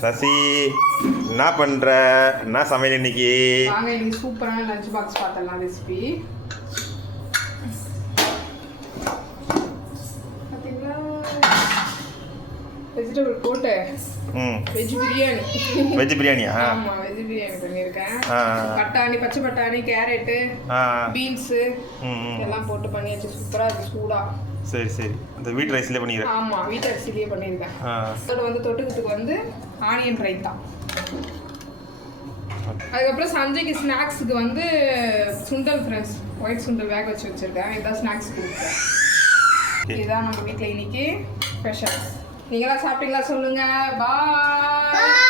சசி என்ன பண்ணுற? என்ன சமையல் இன்னைக்கு? வாங்க இன்னைக்கு சூப்பரான லஞ்ச் பாக்ஸ் பார்த்தலாம் ரெசிபி. பார்த்தீங்களா வெஜிடபிள் போட்டு வெஜ் பிரியாணி. வெஜ் பிரியாணியா? ஆமாம் வெஜ் பிரியாணி பண்ணியிருக்கேன். பட்டாணி, பச்சை பட்டாணி, கேரட்டு, பீன்ஸு எல்லாம் போட்டு பண்ணியாச்சு. சூப்பராக இருக்குது சூடாக. சரி சரி. அந்த வீட்டு ரைஸ்லேயே பண்ணிக்கிறேன். ஆமாம் வீட்டு அரிசிலேயே பண்ணியிருக்கேன். அதோட வந்து தொட்டுக்கிறதுக்கு வந்து ஆனியன் ரைத்தா. அதுக்கப்புறம் சஞ்சய்க்கு ஸ்நாக்ஸுக்கு வந்து சுண்டல் ஃப்ரெண்ட்ஸ், ஒயிட் சுண்டல் வேக வச்சு வச்சுருக்கேன். இதான் ஸ்நாக்ஸ் கொடுக்குறேன். இதுதான் நம்ம வீட்டில் இன்னைக்கு ஸ்பெஷல். நீங்களாம் சாப்பிட்டீங்களா சொல்லுங்கள். பாய்.